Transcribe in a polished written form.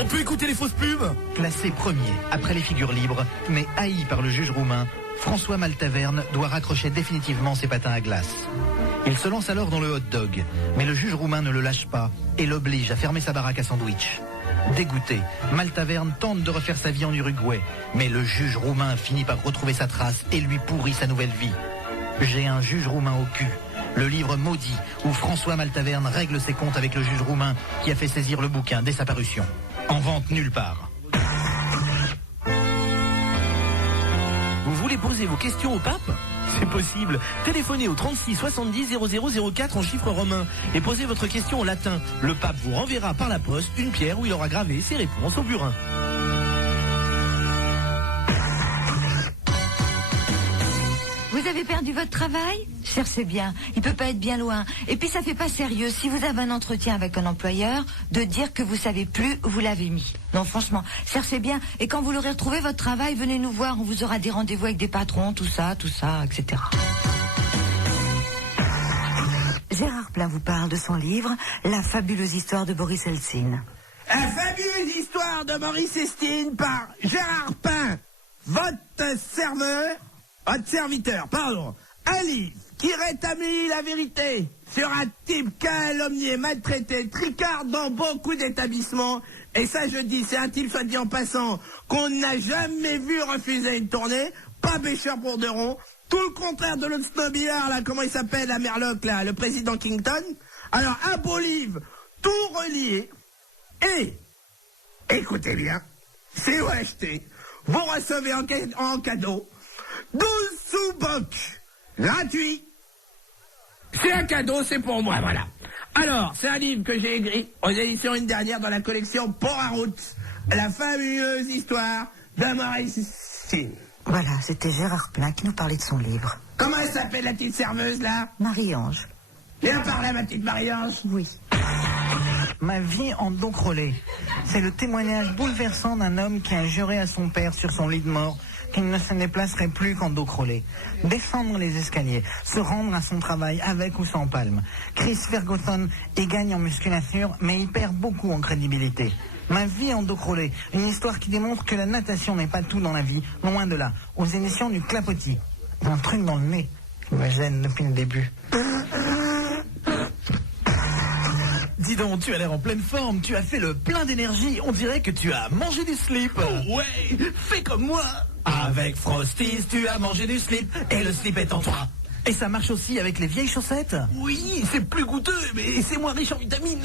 On peut écouter les fausses pubs. Classé premier après les figures libres, mais haï par le juge roumain, François Maltaverne doit raccrocher définitivement ses patins à glace. Il se lance alors dans le hot dog, mais le juge roumain ne le lâche pas et l'oblige à fermer sa baraque à sandwich. Dégoûté, Maltaverne tente de refaire sa vie en Uruguay, mais le juge roumain finit par retrouver sa trace et lui pourrit sa nouvelle vie. J'ai un juge roumain au cul. Le livre maudit où François Maltaverne règle ses comptes avec le juge roumain qui a fait saisir le bouquin dès sa parution. En vente nulle part. Vous voulez poser vos questions au pape? C'est possible. Téléphonez au 36 70 0004 en chiffres romains et posez votre question en latin. Le pape vous renverra par la poste une pierre où il aura gravé ses réponses au burin. Vous avez perdu votre travail? Cherchez bien, il peut pas être bien loin. Et puis ça fait pas sérieux, si vous avez un entretien avec un employeur, de dire que vous savez plus où vous l'avez mis. Non, franchement, cherchez bien. Et quand vous l'aurez retrouvé, votre travail, venez nous voir, on vous aura des rendez-vous avec des patrons, tout ça, etc. Gérard Plain vous parle de son livre « La fabuleuse histoire de Boris Eltsine ». La fabuleuse histoire de Boris Eltsine par Gérard Plain, votre serviteur, un livre qui rétablit la vérité sur un type calomnié, maltraité, tricard dans beaucoup d'établissements. Et ça, je dis, c'est un type, soit dit en passant, qu'on n'a jamais vu refuser une tournée, pas bêcheur pour deux ronds, tout le contraire de l'autre snobillard, là, comment il s'appelle, la Merloc, là, le président Kington. Alors, un beau livre, tout relié, et, écoutez bien, si vous l'achetez, vous recevez en cadeau 12 sous-bocs gratuits. C'est un cadeau, c'est pour moi, voilà. Alors, c'est un livre que j'ai écrit aux éditions Une Dernière dans la collection Pour en route. La fabuleuse histoire de Boris Eltsine. Voilà, c'était Gérard Plain qui nous parlait de son livre. Comment elle s'appelle la petite serveuse, là? Marie-Ange. Viens parler à ma petite Marie-Ange. Oui. Ma vie en dos crôlé. C'est le témoignage bouleversant d'un homme qui a juré à son père sur son lit de mort qu'il ne se déplacerait plus qu'en dos crôlé. Descendre les escaliers, se rendre à son travail avec ou sans palme. Chris Ferguson y gagne en musculature, mais il perd beaucoup en crédibilité. Ma vie en dos crôlé, une histoire qui démontre que la natation n'est pas tout dans la vie, loin de là. Aux éditions du Clapotis. Un truc dans le nez qui me gêne depuis le début. Dis donc, tu as l'air en pleine forme, tu as fait le plein d'énergie, on dirait que tu as mangé du slip. Oh ouais, fais comme moi. Avec Frosties, tu as mangé du slip et le slip est en toi. Et ça marche aussi avec les vieilles chaussettes? Oui, c'est plus goûteux, mais c'est moins riche en vitamines.